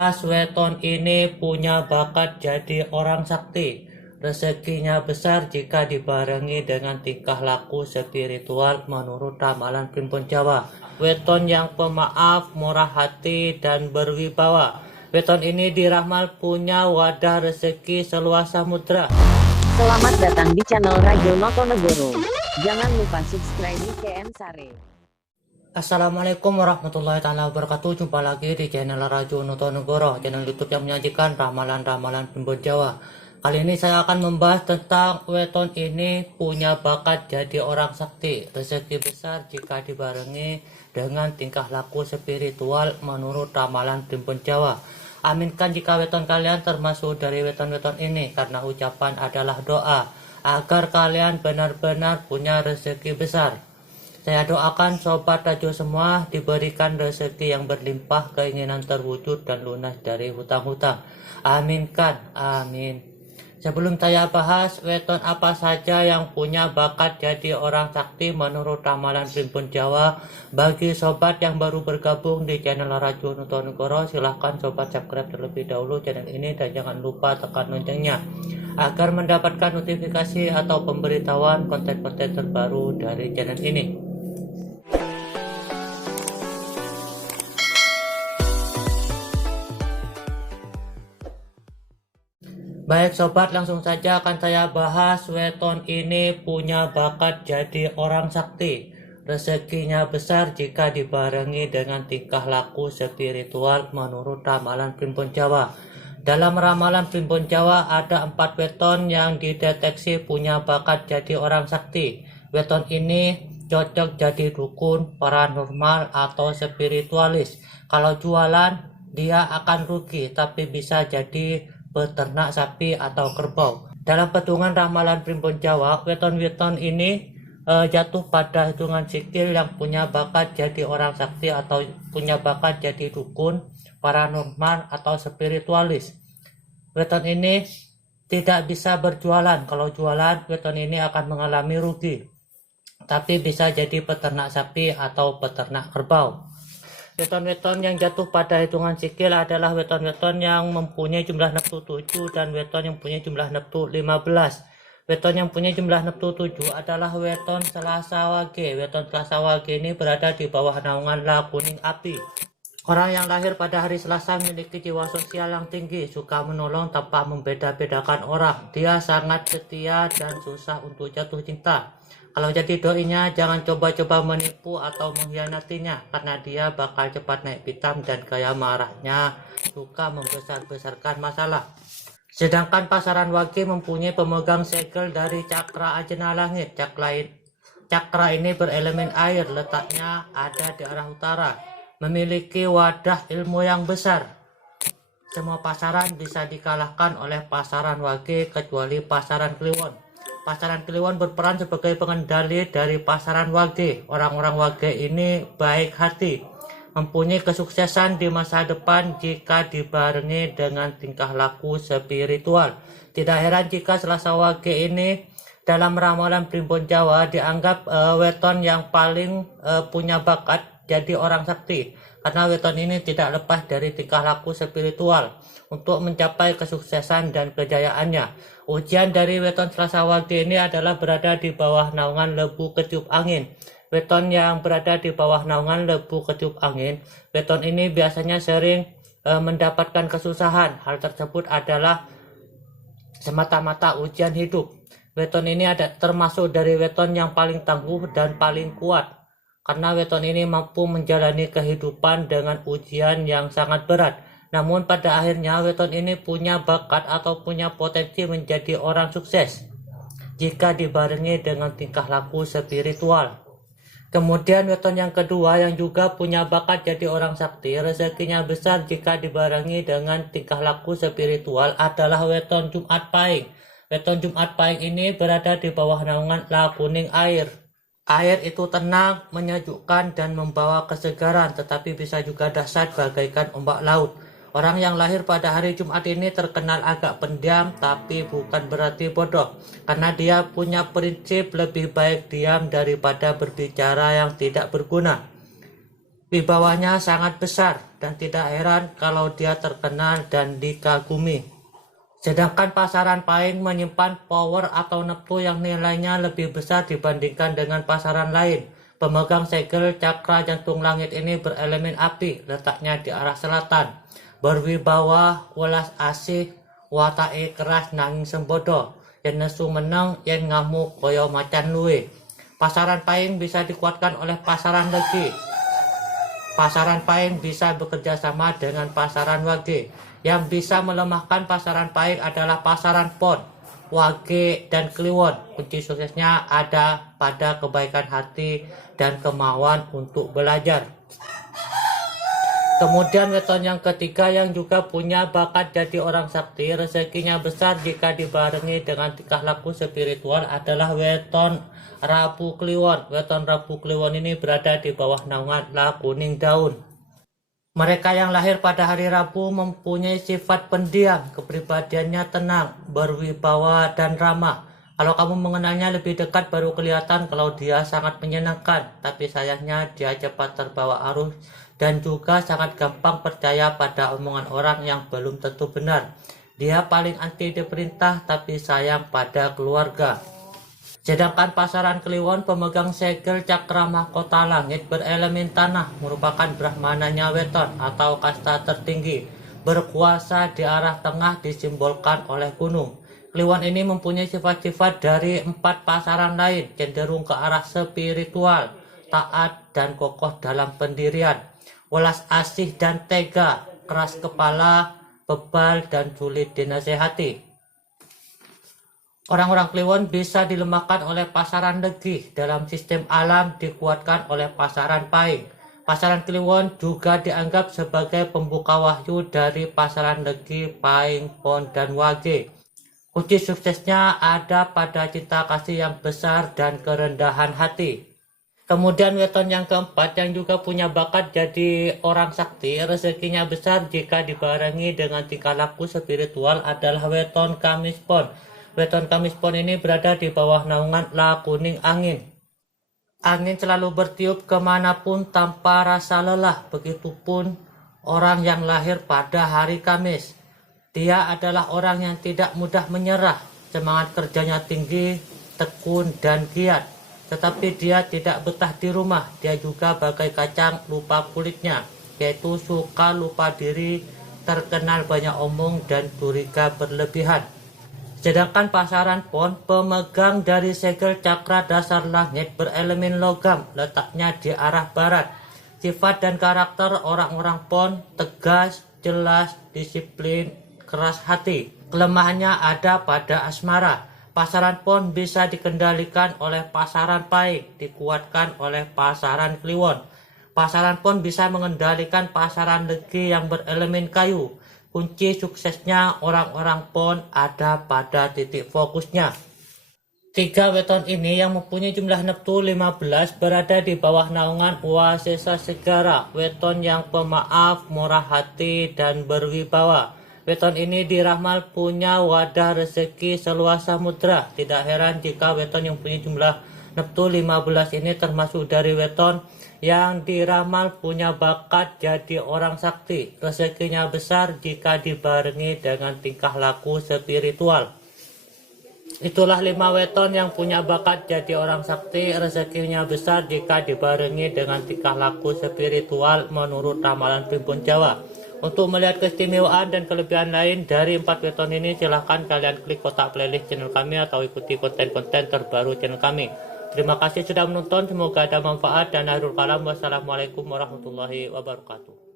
Weton ini punya bakat jadi orang sakti. Rezekinya besar jika dibarengi dengan tingkah laku spiritual menurut ramalan Primbon Jawa. Weton yang pemaaf, murah hati, dan berwibawa. Weton ini diramal punya wadah rezeki seluas samudra. Selamat datang di channel Rajo Notonegoro. Jangan lupa subscribe di KM Sare. Assalamualaikum warahmatullahi wabarakatuh. Jumpa lagi di channel Rajo Notonegoro, channel YouTube yang menyajikan ramalan-ramalan Primbon Jawa. Kali ini saya akan membahas tentang weton ini punya bakat jadi orang sakti, rezeki besar jika dibarengi dengan tingkah laku spiritual menurut ramalan Primbon Jawa. Aminkan jika weton kalian termasuk dari weton-weton ini, karena ucapan adalah doa agar kalian benar-benar punya rezeki besar. Saya doakan sobat Rajo semua diberikan rezeki yang berlimpah, keinginan terwujud, dan lunas dari hutang-hutang. Aminkan, amin. Sebelum saya bahas weton apa saja yang punya bakat jadi orang sakti menurut ramalan Primbon Jawa, bagi sobat yang baru bergabung di channel Rajo Notonegoro, silahkan sobat subscribe terlebih dahulu channel ini dan jangan lupa tekan loncengnya agar mendapatkan notifikasi atau pemberitahuan konten-konten terbaru dari channel ini. Baik sobat, langsung saja akan saya bahas. Weton ini punya bakat jadi orang sakti. Rezekinya besar jika dibarengi dengan tingkah laku spiritual menurut ramalan Primbon Jawa. Dalam ramalan Primbon Jawa ada 4 weton yang dideteksi punya bakat jadi orang sakti. Weton ini cocok jadi dukun, paranormal, atau spiritualis. Kalau jualan dia akan rugi, tapi bisa jadi peternak sapi atau kerbau. Dalam petungan ramalan Primbon Jawa, weton-weton ini jatuh pada hitungan sikil yang punya bakat jadi orang sakti atau punya bakat jadi dukun, paranormal, atau spiritualis. Weton ini tidak bisa berjualan. Kalau jualan, weton ini akan mengalami rugi, tapi bisa jadi peternak sapi atau peternak kerbau. Weton-weton yang jatuh pada hitungan sikil adalah weton-weton yang mempunyai jumlah neptu 7 dan weton yang punya jumlah neptu 15. Weton yang punya jumlah neptu 7 adalah weton Selasa Wage. Weton Selasa Wage ini berada di bawah naungan La Kuning Api. Orang yang lahir pada hari Selasa memiliki jiwa sosial yang tinggi, suka menolong tanpa membeda-bedakan orang. Dia sangat setia dan susah untuk jatuh cinta. Kalau jadi doinya, jangan coba-coba menipu atau mengkhianatinya, karena dia bakal cepat naik pitam dan gaya marahnya suka membesar-besarkan masalah. Sedangkan pasaran Wage mempunyai pemegang segel dari cakra ajna langit. Cakra ini berelemen air, letaknya ada di arah utara, memiliki wadah ilmu yang besar. Semua pasaran bisa dikalahkan oleh pasaran Wage kecuali pasaran Kliwon. Pasaran Kliwon berperan sebagai pengendali dari pasaran Wage. Orang-orang Wage ini baik hati, mempunyai kesuksesan di masa depan jika dibarengi dengan tingkah laku spiritual. Tidak heran jika Selasa Wage ini dalam ramalan Primbon Jawa dianggap weton yang paling punya bakat jadi orang sakti, karena weton ini tidak lepas dari tingkah laku spiritual untuk mencapai kesuksesan dan kejayaannya. Ujian dari weton Selasa Wage ini adalah berada di bawah naungan Lebu Ketiup Angin. Weton yang berada di bawah naungan Lebu Ketiup Angin, weton ini biasanya sering mendapatkan kesusahan. Hal tersebut adalah semata-mata ujian hidup. Weton ini termasuk dari weton yang paling tangguh dan paling kuat, karena weton ini mampu menjalani kehidupan dengan ujian yang sangat berat. Namun pada akhirnya weton ini punya bakat atau punya potensi menjadi orang sukses jika dibarengi dengan tingkah laku spiritual. Kemudian weton yang kedua yang juga punya bakat jadi orang sakti, rezekinya besar jika dibarengi dengan tingkah laku spiritual adalah weton Jumat Pahing. Weton Jumat Pahing ini berada di bawah naungan La Kuning Air. Air itu tenang, menyejukkan, dan membawa kesegaran, tetapi bisa juga dahsyat bagaikan ombak laut. Orang yang lahir pada hari Jumat ini terkenal agak pendiam, tapi bukan berarti bodoh, karena dia punya prinsip lebih baik diam daripada berbicara yang tidak berguna. Wibawanya sangat besar dan tidak heran kalau dia terkenal dan dikagumi. Sedangkan pasaran Pahing menyimpan power atau neptu yang nilainya lebih besar dibandingkan dengan pasaran lain. Pemegang segel cakra jantung langit ini berelemen api, letaknya di arah selatan. Berwibawa, welas asih, watake keras nanging sembodo. Yen nesu meneng, yen ngamuk koyo macan luwe. Pasaran Pahing bisa dikuatkan oleh pasaran Legi. Pasaran Pahing bisa bekerja sama dengan pasaran Wage. Yang bisa melemahkan pasaran Pahing adalah pasaran Pon, Wage, dan Kliwon. Kunci suksesnya ada pada kebaikan hati dan kemauan untuk belajar. Kemudian weton yang ketiga yang juga punya bakat jadi orang sakti, rezekinya besar jika dibarengi dengan tingkah laku spiritual adalah weton Rabu Kliwon. Weton Rabu Kliwon ini berada di bawah naungan La Kuning Daun. Mereka yang lahir pada hari Rabu mempunyai sifat pendiam, kepribadiannya tenang, berwibawa, dan ramah. Kalau kamu mengenalnya lebih dekat baru kelihatan kalau dia sangat menyenangkan, tapi sayangnya dia cepat terbawa arus dan juga sangat gampang percaya pada omongan orang yang belum tentu benar. Dia paling anti diperintah tapi sayang pada keluarga. Sedangkan pasaran Kliwon pemegang segel cakra mahkota langit berelemen tanah merupakan brahmananya weton atau kasta tertinggi. Berkuasa di arah tengah disimbolkan oleh gunung. Kliwon ini mempunyai sifat-sifat dari 4 pasaran lain, cenderung ke arah spiritual, taat dan kokoh dalam pendirian, welas asih dan tega, keras kepala, bebal dan sulit dinasehati. Orang-orang Kliwon bisa dilemahkan oleh pasaran Legi. Dalam sistem alam dikuatkan oleh pasaran Pahing. Pasaran Kliwon juga dianggap sebagai pembuka wahyu dari pasaran Legi, Pahing, Pon, dan Wage. Kunci suksesnya ada pada cinta kasih yang besar dan kerendahan hati. Kemudian weton yang keempat yang juga punya bakat jadi orang sakti, rezekinya besar jika dibarengi dengan tingkah laku spiritual adalah weton Kamis Pon. Weton Kamis Pon ini berada di bawah naungan La Kuning Angin. Angin selalu bertiup kemanapun tanpa rasa lelah, begitupun orang yang lahir pada hari Kamis. Dia adalah orang yang tidak mudah menyerah, semangat kerjanya tinggi, tekun, dan giat. Tetapi dia tidak betah di rumah, dia juga bagai kacang lupa kulitnya, yaitu suka lupa diri, terkenal banyak omong, dan curiga berlebihan. Sedangkan pasaran Pon, pemegang dari segel cakra dasar langit berelemen logam, letaknya di arah barat. Sifat dan karakter orang-orang Pon tegas, jelas, disiplin, keras hati. Kelemahannya ada pada asmara. Pasaran Pon bisa dikendalikan oleh pasaran Pahing, dikuatkan oleh pasaran Kliwon. Pasaran Pon bisa mengendalikan pasaran Legi yang berelemen kayu. Kunci suksesnya orang-orang Pon ada pada titik fokusnya. 3 weton ini yang mempunyai jumlah neptu 15 berada di bawah naungan Wasesa Segara, weton yang pemaaf, murah hati, dan berwibawa. Weton ini diramal punya wadah rezeki seluas samudra. Tidak heran jika weton yang punya jumlah neptu 15 ini termasuk dari weton yang diramal punya bakat jadi orang sakti. Rezekinya besar jika dibarengi dengan tingkah laku spiritual. Itulah 5 weton yang punya bakat jadi orang sakti. Rezekinya besar jika dibarengi dengan tingkah laku spiritual menurut ramalan Primbon Jawa. Untuk melihat keistimewaan dan kelebihan lain dari 4 weton ini, silahkan kalian klik kotak playlist channel kami atau ikuti konten-konten terbaru channel kami. Terima kasih sudah menonton, semoga ada manfaat dan akhirul kalam. Wassalamualaikum warahmatullahi wabarakatuh.